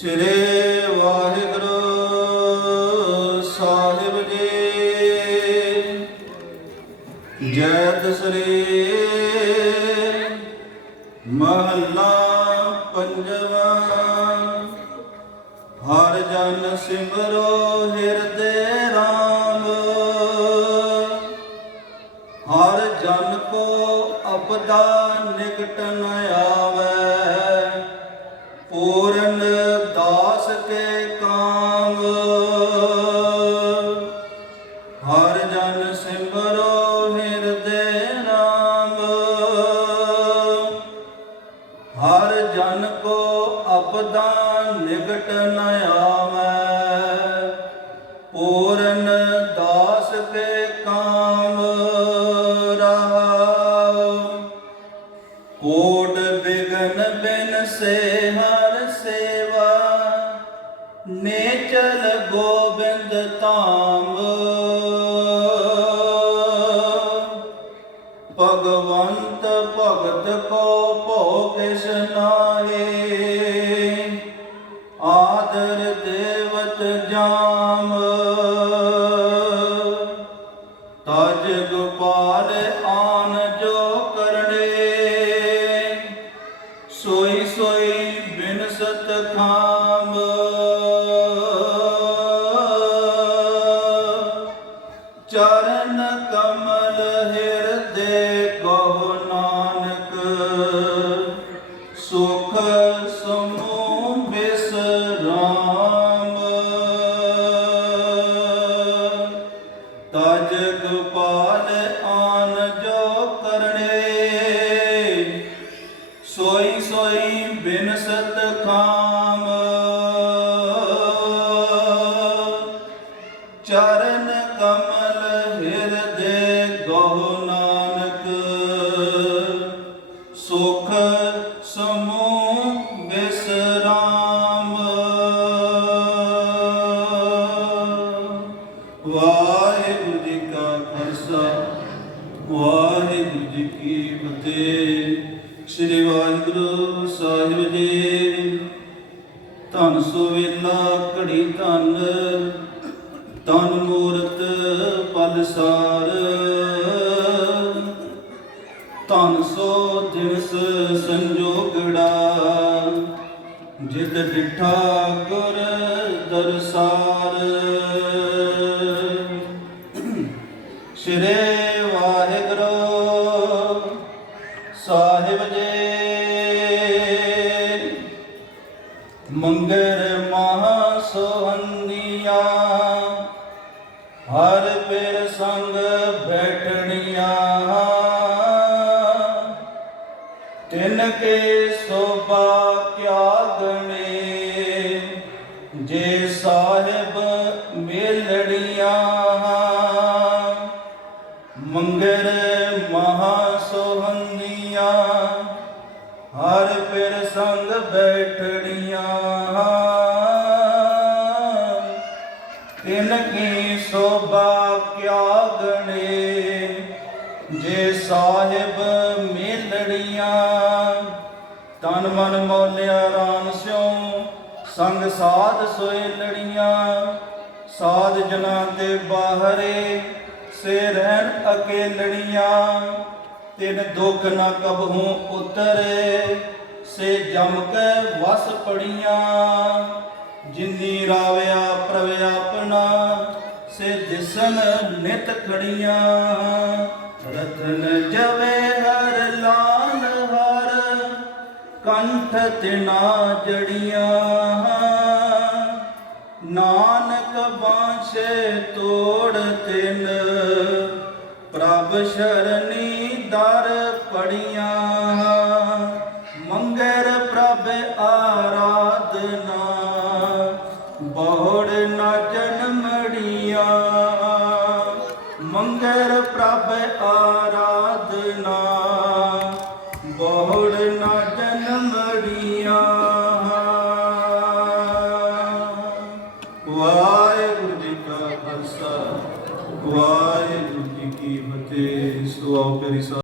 ਸ਼੍ਰੀ ਵਾਹਿਗੁਰੂ ਸਾਹਿਬ ਜੀ। ਜੈ ਤਸਰੀ ਮਹੱਲਾ ਪੰਜਵਾ। ਹਰ ਜਨ ਸਿਮਰੋ ਹਿਰਦੇ ਰਾਮ। ਹਰ ਜਨ ਕੋ ਅਪਦਾ ਨਿਕਟ ਨ ਆਵੈ। ਹਰ ਜਨ ਸਿਮਰੋ ਹਿਰਦੇ ਨਾਮ। ਹਰ ਜਨ ਕੋ ਅਪਦਾ ਨਿਕਟ ਨ ਆਵੈ। ਪੂਰਨ ਦਾਸ ਕੇ ਕਾਮ ਰਹਾਉ ਕੋਟ ਬਿਗਨ ਬਿਨ ਸੇ ਹਰ ਸੇਵਾ। ਨੇਚਲ ਗੋਬਿੰਦ ਧਾਮ। ਕੋ ਭੋ ਕਿਸ ਆਦਰ ਦੇਵਤ ਜਾਮ। ਤਜ ਗੋਪਾਲ ਆਨ ਬਿਨਸਤ ਚਰਨ ਕਮਲ ਹਿਰਦੇ ਗਹੁ ਨਾਨਕ। ਸੁਖ ਸਮੂਹ ਬਿਸਰਾਮ। ਵਾਹਿਗੁਰੂ ਜੀ ਕਾ ਖਾਲਸਾ, ਵਾਹਿਗੁਰੂ ਜੀ ਕੀ ਫਤਿਹ। ਸ੍ਰੀ ਵਾਹਿਗੁਰੂ ਸਾਹਿਬ ਜੀ ਧੰਨ ਸੋ ਵੇਲਾ, ਘੜੀ ਧੰਨ ਤਨ ਮੂਰਤ ਪਲਸਾਰ ਧੰਨ ਸੋ ਦਿਵਸ ਸੰਜੋਗੜਾ ਜਿਤ ਡਿਠਾ ਗੁਰ ਦਰਸਾਰ। ਸ਼੍ਰੀ ਵਾਹਿਗੁਰੂ, ਸਾਹਿਬ ਜੀ। ਹਰ ਪੇਰ ਸੰਗ ਬੈਠਣੀਆਂ। ਤਿੰਨ ਕੇ ਸੋਭਾ ਕਿਆ ਗਣੇ, ਜੇ ਸਾਹਿਬ ਮੇਲੜੀਆਂ ਮੰਗਰ ਮਹਾ ਸੋਹੰਦੀਆਂ ਹਰ ਪਿਰ ਸੰਗ ਬੈਠੜੀਆਂ ਤਨ ਮਨ ਮੋਲਿਆ ਰਾਮ ਸਿਉ, ਸੰਗ ਸਾਧ ਸੋਏ ਲੜੀਆਂ। ਸਾਧ ਜਨਾਂ ਤੇ ਬਾਹਰੇ, ਸੇ ਰਹਿਣ ਅਕੇਲੜੀਆਂ। ਤਿਨ ਦੁਖ ਨਾ ਕਬਹੂ ਉਤਰੇ, ਸੇ ਜਮ ਕੇ ਵਸ ਪੜੀਆਂ। ਜਿੰਨੀ ਰਾਵਿਆ ਪ੍ਰਵਿਆਪਨਾ ਸੇ ਦਿਸਨ ਨਿਤ ਖੜੀਆਂ। ਕੰਠ ਤਿਨਾ ਜੜੀਆਂ। ਨਾਨਕ ਬਾਛੇ ਤੋੜ ਤਿਨ, ਪ੍ਰਭ ਸ਼ਰਨੀ ਦਰ ਪੜੀਆਂ। ਮੰਗਰ ਪ੍ਰਭ ਆਰਾਧਨਾ, ਬਹੁੜ ਨਾ ਜਨਮੜੀਆਂ ਮੰਗਰ ਪ੍ਰਭ ਆਰਾ